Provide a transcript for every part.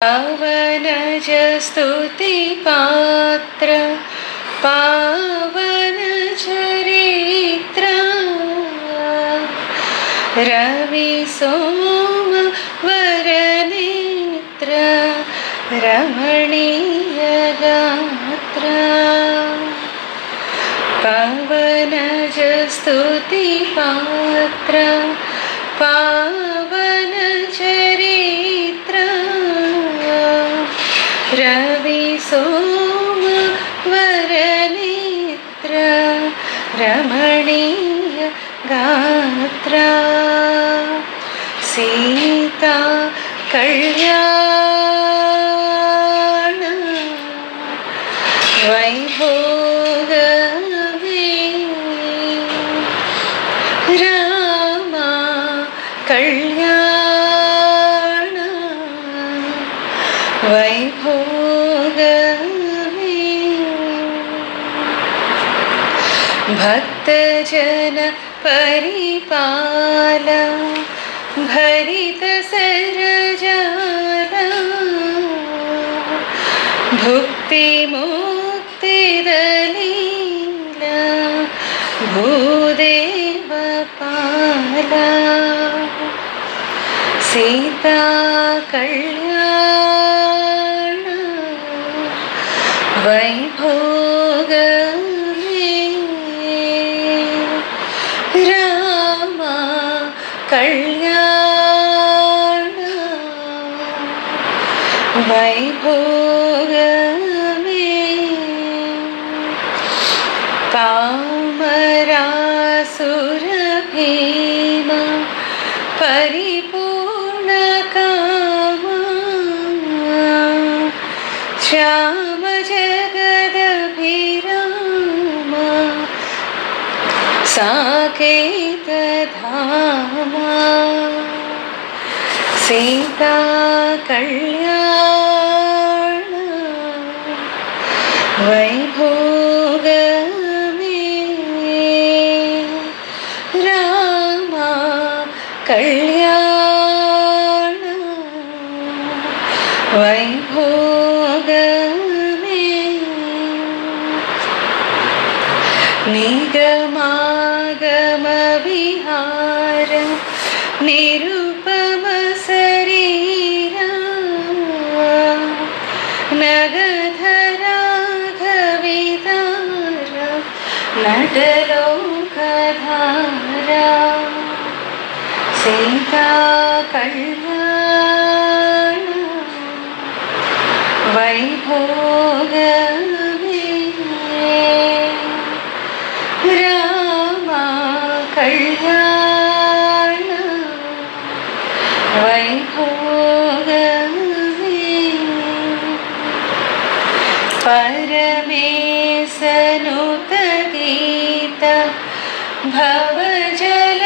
पावनज स्तुति पात्र पावन चरित्र रवि सोम वरनेत्र रमणीय गात्र पावनज स्तुति पात्र पावन चरित्र रवि सोम वरनेत्र रमणीय गात्र सीता कल्याण वैभोगमे रामा कल्याण वैभोगमे भक्तजन परिपाल भरित सरजाल भुक्ति मुक्ति दलील भूदेव पाल सीता कल्याण वैभोगमे रामा कल्याण वैभोगमे पामरासुर भीम परिपूर्ण काम श्याम जगदभिराम साकेत धाम सीता कल्याण वैभोगमे रामा कल्याण वैभोगमे निगमागम विहार निरुपम शरीरा नगधरा घविदार नटलोकधारा सीता कल्याण वैभोगमे रामा कल्याण वैभोगमे परमेशनुत गीत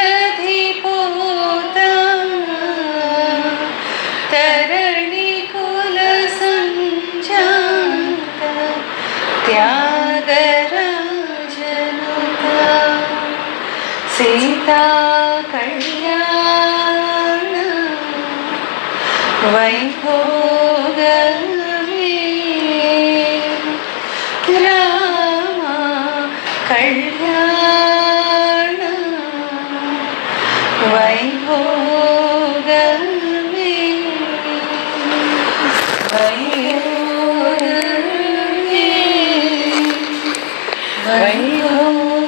भवजलधिपूत तरणिकुल सञ्जात त्यागराजनुत सीता कल्याण वैभोगमे रामा कल्याण वैभोगमे वैभोगमे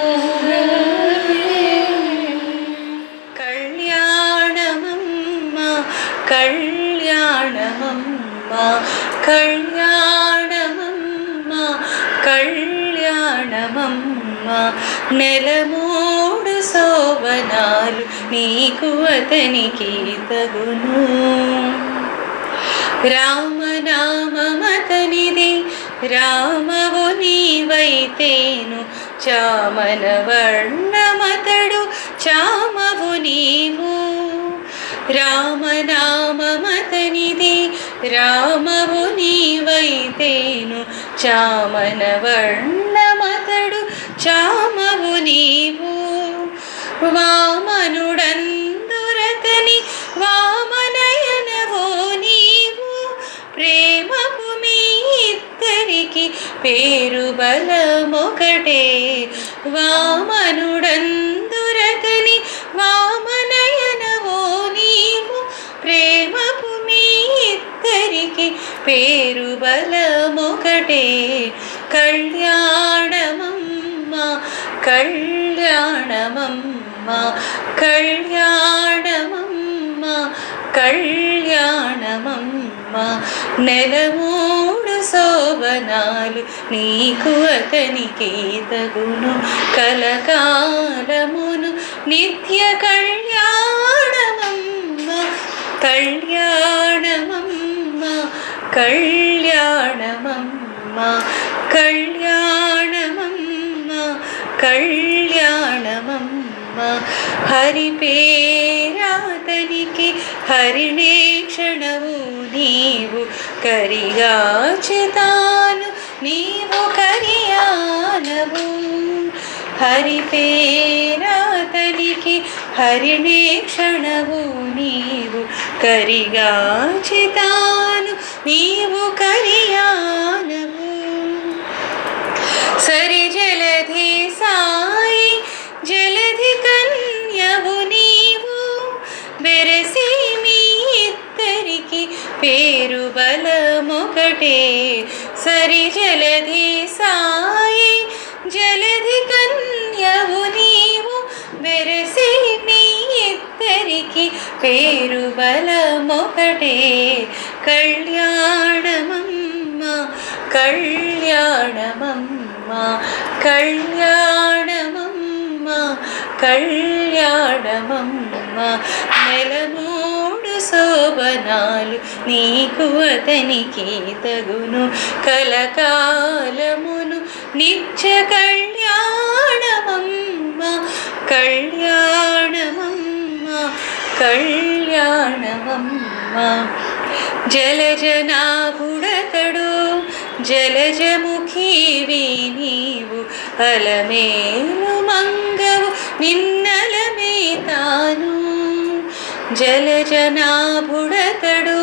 वैभोगमे कल्याणमम्म कल्याणमम्म कल्याणमम्म कल्याणमम्మ నెలమూడు శోభనాలు నీకు అతనికి తగును రామనామమతనిది రామవు నీవైతేను చామన వర్ణమతడు చామవు నీవు రామనామమతనిది రామవు నీవైతేను చామన వర్ణమతడు చామవు నీవు వామనుడందురతని వామనయనవో నీవు ప్రేమపు మీ ఇద్దరికి పేరు బలమొకటే. వామనుడందురతని వామనయనవో నీవు, ప్రేమపు మీ ఇద్దరికి పేరు బలమొకటే. కళ్యాణమమ్మ కళ్యాణమమ్మ కళ్యాణమమ్మ కళ్యాణమమ్మ. నెలమూడు శోభనాలు నీకు అతనికి తగును, కలకాలమును నిత్య కళ్యాణమమ్మ కళ్యాణమమ్మ కళ్యాణమమ్మ కళ్యాణమమ్మ కళ్యాణమమ్మ. హరి పేరాతనికి హరిణే క్షణవు నీవు, కరిగాచితాను నీవు కరియానవు. హరి పేరాతనికి హరిణే క్షణవు నీవు, కరిగాచితాను నీవు కరియానవు. సరి జలధి సాయి జలధి కన్యవు నీవు, బెరసి మీ ఇద్దరికి పేరు బలమొకటే. సరి జలధి సాయి జలధి కన్యవు నీవు, బెరసి మీ ఇద్దరికి పేరు బలమొకటే. కళ్యాణమమ్మ కళ్యాణమమ్మ కళ్యాణమమ్మ కళ్యాణమమ్మ. నెలమూడు శోభనాలు నీకు అతనికి తగును, కలకాలమును నిత్య కళ్యాణమమ్మ కళ్యాణమమ్మ కళ్యాణమమ్మ. జలజనాభుడతడు జలజముఖీవి నీవు, అలమేలు మంగవు నిన్నలమే తాను. జలజనాభుడతడు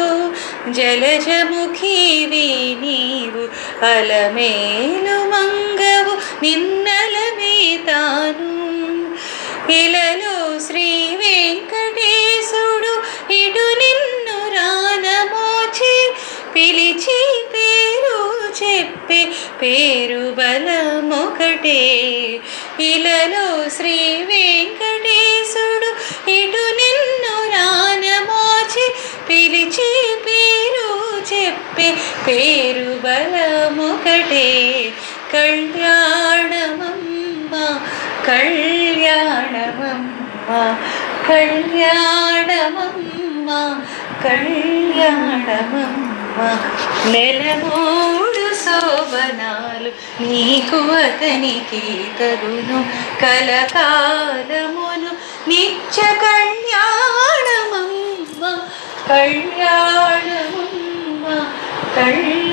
జలజముఖీవి నీవు, అలమేలు మంగవు నిన్నలమే తాను. ఇలలో శ్రీ వెంకటేశుడు ఇటు నిన్ను రానమోచి, పిలిచి పేరు చెప్పే పేరు బలమొకటే. ఇలలో శ్రీ వెంకటేశుడు ఇటు నిన్ను రానమోచి, పిలిచి పేరు చెప్పే పేరు బలమొకటే. కళ్యాణమమ్మ కళ్యాణమమ్మ కళ్యాణమమ్మ కళ్యాణమమ్మ. నెలమూడు శోభనాలు నీకు అతనికి తగును, కలకాలమును నిత్య కళ్యాణమమ్మ కళ్యాణమమ్మ కళ్యాణ